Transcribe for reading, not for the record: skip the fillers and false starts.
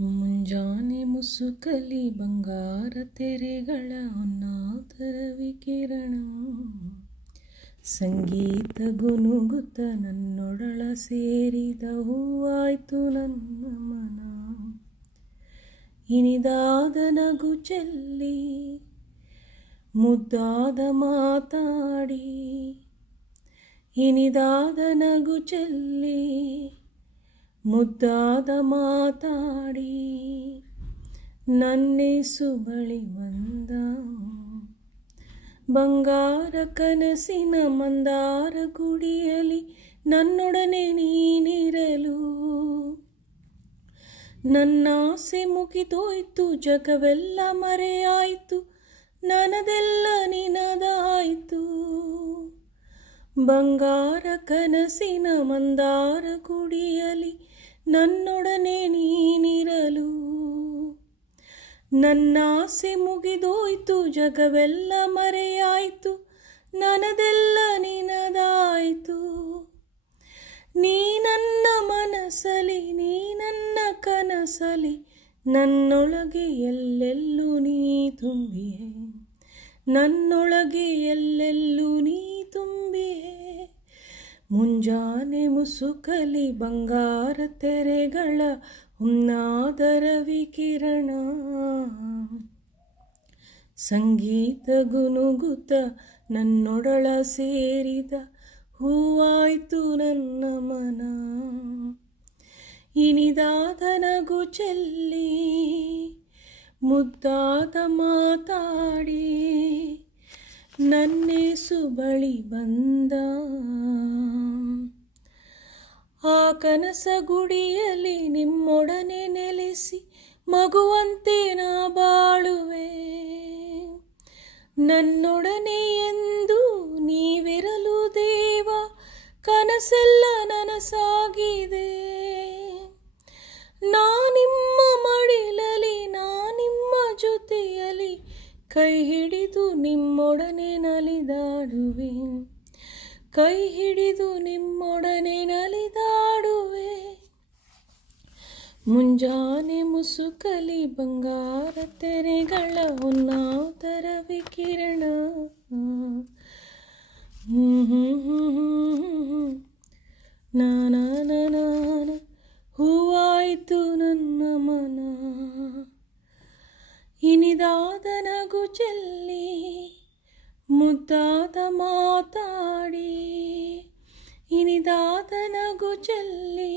ಮುಂಜಾನೆ ಮುಸುಕಲಿ ಬಂಗಾರ ತೆರೆಗಳ ಹೊನ್ನಾದರ ವಿಕಿರಣ ಸಂಗೀತ ಗುನುಗುತ್ತ ನನ್ನೊಡಲ ಸೇರಿದ ಹೂವಾಯ್ತು ನನ್ನ ಮನ. ಇನಿದಾದ ನಗು ಚೆಲ್ಲಿ ಮುದ್ದಾದ ಮಾತಾಡಿ, ಇನಿದಾದ ನಗು ಚೆಲ್ಲಿ ಮುದ್ದಾದ ಮಾತಾಡಿ ನನ್ನೆಸು ಬಳಿ ಬಂದ. ಬಂಗಾರ ಕನಸಿನ ಮಂದಾರ ಗುಡಿಯಲಿ ನನ್ನೊಡನೆ ನೀನಿರಲು ನನ್ನಾಸೆ ಮುಗಿದೋಯ್ತು, ಜಗವೆಲ್ಲ ಮರೆಯಾಯಿತು, ನನದೆಲ್ಲ ನಿನದಾಯಿತು. ಬಂಗಾರ ಕನಸಿನ ಮಂದಾರ ಗುಡಿಯಲಿ ನನ್ನೊಡನೆ ನೀನಿರಲು ನನ್ನಾಸೆ ಮುಗಿದೋಯ್ತು, ಜಗವೆಲ್ಲ ಮರೆಯಾಯಿತು, ನನದೆಲ್ಲ ನಿನದಾಯಿತು. ನೀ ನನ್ನ ಮನಸಲಿ, ನೀ ನನ್ನ ಕನಸಲಿ, ನನ್ನೊಳಗೆ ಎಲ್ಲೆಲ್ಲೂ ನೀ ತುಂಬಿಯೇ, ನನ್ನೊಳಗೆ ಎಲ್ಲೆಲ್ಲೂ ನೀ ತುಂಬಿಯೇ. ಮುಂಜಾನೆ ಮುಸುಕಲಿ ಬಂಗಾರ ತೆರೆಗಳ ಹುನ್ನಾದರ ವಿಕಿರಣ ಸಂಗೀತ ಗುನುಗುತ್ತ ನನ್ನೊಡಲ ಸೇರಿದ ಹೂವಾಯ್ತು ನನ್ನ ಮನ. ಇನಿದಾದ ನಗು ಚೆಲ್ಲಿ ಮುದ್ದಾದ ಮಾತಾಡಿ ನನ್ನೆಸು ಬಳಿ ಬಂದ. ಆ ಕನಸ ಗುಡಿಯಲ್ಲಿ ನಿಮ್ಮೊಡನೆ ನೆಲೆಸಿ ಮಗುವಂತೆ ನಾ ಬಾಳುವೆ. ನನ್ನೊಡನೆ ಎಂದು ನೀವಿರಲು ದೇವ, ಕನಸೆಲ್ಲ ನನಸಾಗಿದೆ. ನಾ ನಿಮ್ಮ ಮಡಿಲಲಿ, ನಾ ನಿಮ್ಮ ಜೊತೆಯಲಿ, ಕೈ ಹಿಡಿದು ನಿಮ್ಮೊಡನೆ ನಲಿದಾಡುವೆ, ಕೈ ಹಿಡಿದು ನಿಮ್ಮೊಡನೆ ನಲಿದಾಡುವೆ. ಮುಂಜಾನೆ ಮುಸುಕಲಿ ಬಂಗಾರ ತೆರೆಗಳ ಹೊನ್ನಾದರ ವಿಕಿರಣ ನಾನ ಹೂವಾಯ್ತು ನನ್ನ ಮನ. ಇನಿದಾದ ನಗು ಚೆಲ್ಲಿ ಮುದ್ದಾದ ಮಾತಾಡಿ, ಇನಿದಾದ ನಗು ಚೆಲ್ಲಿ